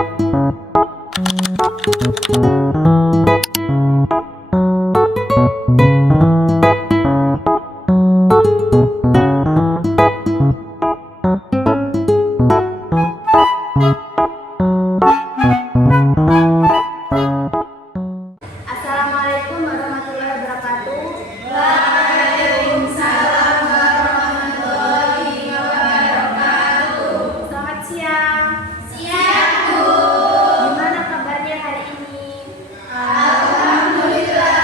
Assalamualaikum warahmatullahi wabarakatuh. Waalaikumsalam warahmatullahi wabarakatuh. Selamat siang. Siang, Bu. Gimana kabarnya hari ini? Alhamdulillah,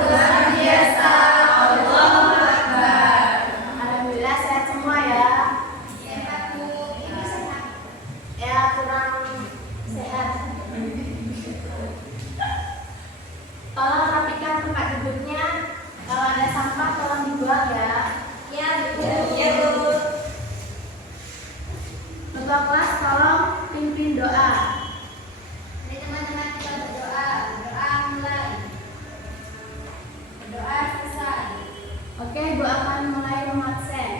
luar biasa. Allahu Akbar. Alhamdulillah sehat semua ya. Sehat, Bu. Ini sehat. Ya kurang sehat. Tolong rapikan tempat duduknya. Kalau ada sampah tolong dibuang ya. Ya, Bu. Ya, Bu. Ketua kelas tolong pimpin doa. Mari teman-teman kita berdoa. Berdoa mulai. Berdoa selesai. Oke, Bu akan mulai mengabsen.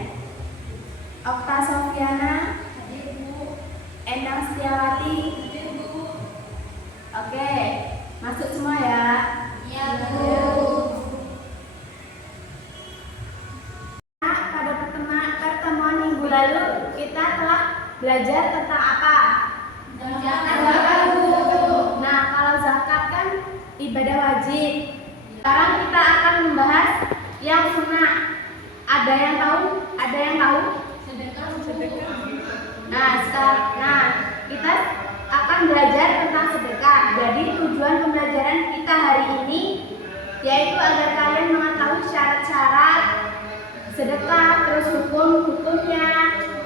Okta Sofiana, Hadir, Bu. Endang Setiawati. Hadir, Bu. Oke, masuk semua ya. Ya, Bu. Pada pertemuan minggu lalu kita telah belajar tentang apa? Zakat, Bu. Nah, kalau zakat kan ibadah wajib. Sekarang kita akan membahas yang sunnah. Ada yang tahu? Ada yang tahu? Sedekah. Nah, kita akan belajar tentang sedekah. Jadi tujuan pembelajaran kita hari ini yaitu agar kalian mengetahui syarat-syarat sedekah, terus hukumnya,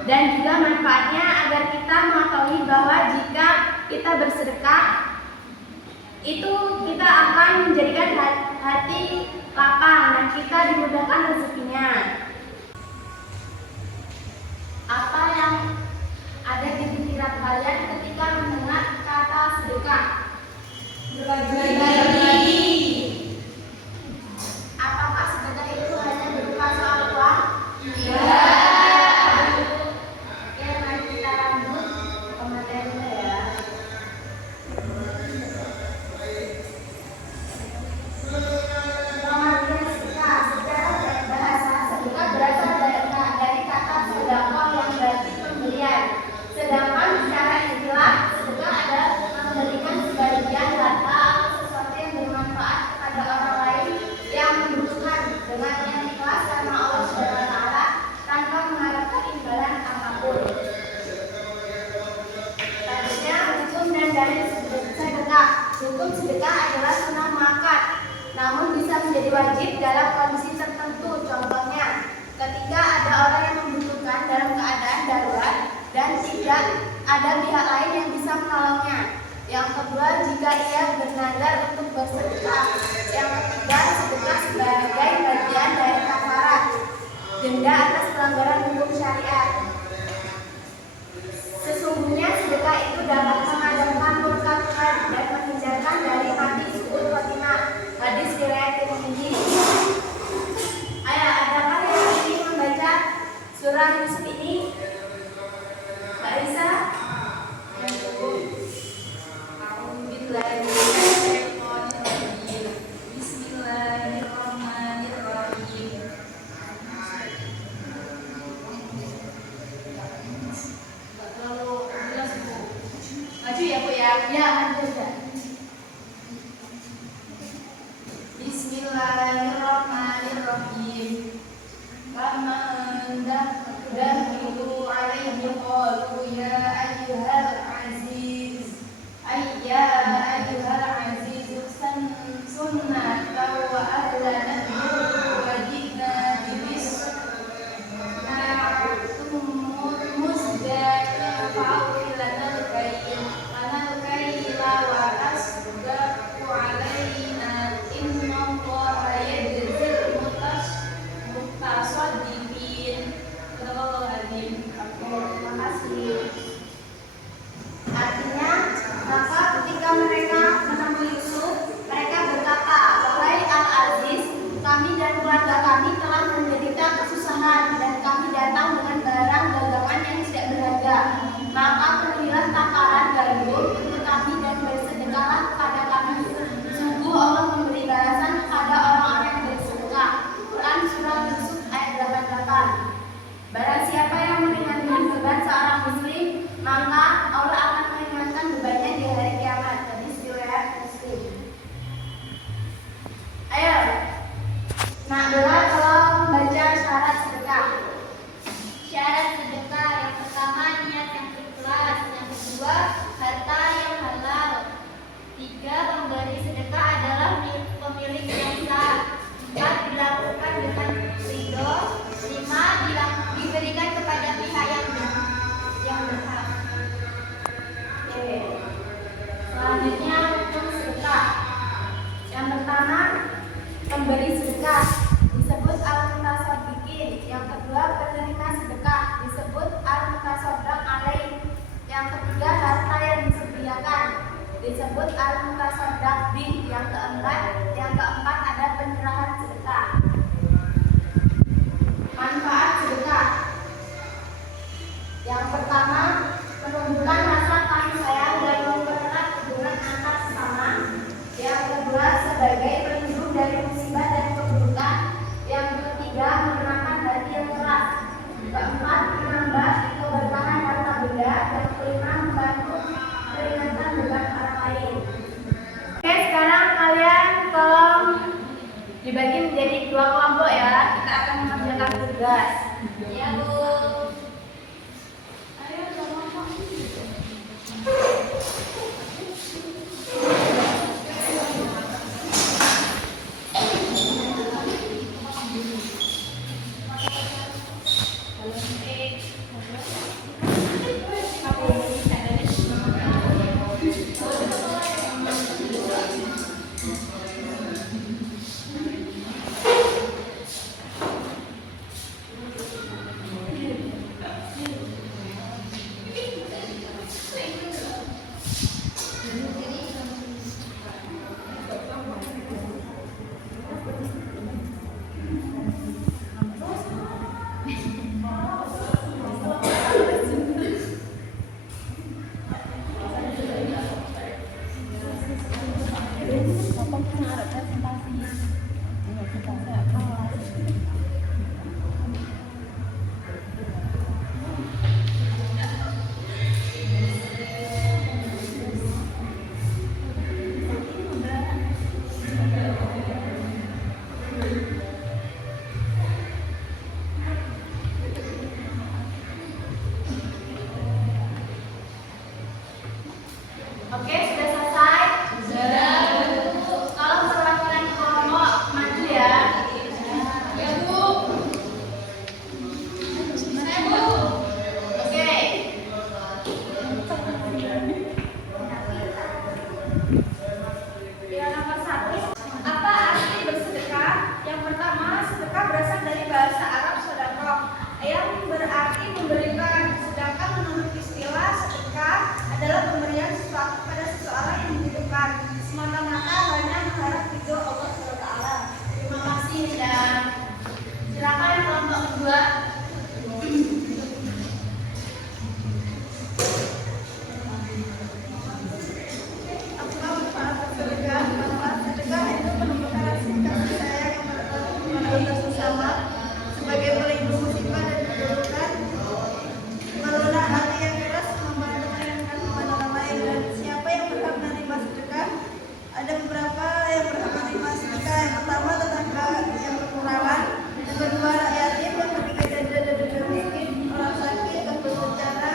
dan juga manfaatnya agar kita mengetahui bahwa jika kita bersedekah itu kita akan menjadikan hati lapang dan kita dimudahkan rezekinya. Apa yang ada di pikiran kalian ketika mendengar kata sedekah? Berbagi. Apakah sedekah itu hanya berupa soal uang? Ya. Oke, mari kita lanjut ke materinya ya. Pengertian sedekah. Secara bahasa sedekah berasal dari kata sedekah yang berarti pemberian. Sedangkan secara istilah sedekah adalah memberikan sebagian harta atau sesuatu yang bermanfaat kepada orang lain yang membutuhkan dengan yang ikhlas karena Allah Subhanahu wa taala tanpa mengharapkan imbalan apapun. Selanjutnya, hukum dan dalil sedekah. Hukum sedekah adalah sunnah muakkad, namun bisa menjadi wajib dalam kondisi tertentu. Contohnya, ketika ada orang yang membutuhkan dalam keadaan darurat dan tidak ada pihak lain yang bisa menolongnya. Yang kedua, jika ia bernazar untuk bersedekah. Yang ketiga, sedekah sebagai bagian dari kafarat, denda atas pelanggaran hukum syariat. Sesungguhnya sedekah itu dapat memadamkan murka Tuhan dan menghindarkan dari mati su'ul khotimah. Hadis riwayat Tirmidzi. Ayo, adakah yang ingin membaca surah Yusuf ini? Mbak Risa? Bismillahirrahmanirrahim. Nggak terlalu jelas, Bu. Maju ya, Bu ya. Ya, lanjut ya. Bismillahirrahmanirrahim. Faman dahulu alaihi qalu ya ayyuhal aziz ayyuhal aziz sunnata wa ahlana wa jidna bibis muzdana fa'ulilanal kaila wa Selanjutnya rukun sedekah. Yang pertama, pemberi sedekah disebut al-mutasaddiqin. Yang kedua, penerima sedekah disebut al-mutasaddaq alaih. Yang ketiga, harta yang disediakan disebut al-mutasaddaq bih. Yang keempat ada penyerahan sedekah. Manfaat sedekah. Yang pertama, menumbuhkan rasa kasih sayang dan mempererat hubungan antar sesama. Yang kedua, sebagai pelindung dari musibah dan keburukan. Yang ketiga, menenangkan hati yang keras. Keempat, menambah keberkahan harta benda. Yang kelima, membantu meringankan beban orang lain. Oke, sekarang kalian tolong dibagi menjadi 2 kelompok ya. Kita akan mengerjakan tugas. Ya, Bu. Oke, sudah selesai? Sudah. Tolong perwakilan kelompok maju ya. Ya, Bu. Saya, Bu. Oke. Yang nomor 1. Apa arti bersedekah? Yang pertama, sedekah berasal dari bahasa Arab shadaqah yang berarti memberikan. Sedangkan menurut istilah sedekah adalah pemberian sesuatu pada seseorang yang membutuhkan semata-mata hanya mengharap ridho Allah SWT. Terima kasih dan silakan kelompok kedua. Apakah manfaat bersedekah? Manfaat sedekah itu menumbuhkan rasa kasih sayang yang bertemu kepada sesama sebagai pelindung musibah dan keburukan, melunak hati yang keras, membantu meringankan beban orang lain. Dan siapa yang berhak menerima sedekah? Ada beberapa yang berhak menerima sedekah. Yang pertama, tetangga yang kekurangan. Yang kedua, rakyat yatim. Yang ketiga, janda miskin, orang sakit, pembunuh bencana,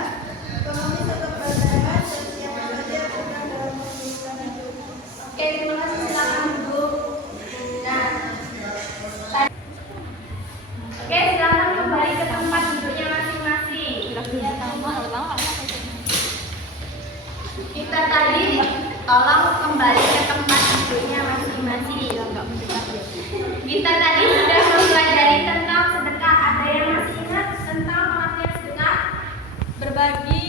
pengemis atau perdagangan, dan siapa saja yang sedang dalam kesulitan hidup. Oke, terima kasih. Silakan duduk. Nah, oke, silakan kembali ke tempat duduknya masing-masing. Kita tadi tolong kembali ke tempat duduknya masing-masing. Kita tadi sudah mempelajari tentang sedekah. Ada yang masih ingat tentang pengertian sedekah? Berbagi.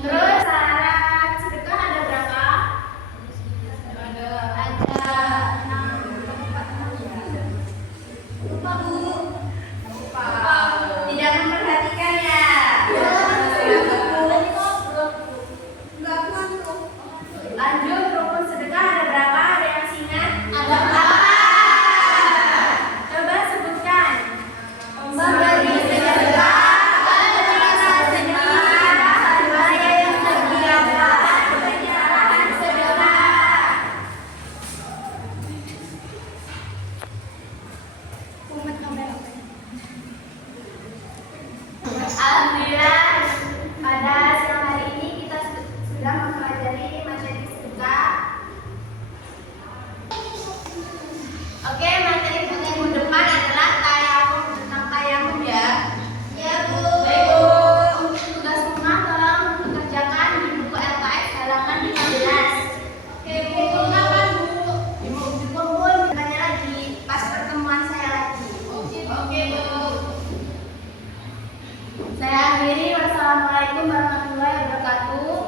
Terus syarat sedekah ada berapa? Ada 6. Lupa, Bu. Lupa. Tidak memperhatikan ya? Lanjut, rukun sedekah ada berapa? Ada yang masih ingat? warahmatullahi wabarakatuh.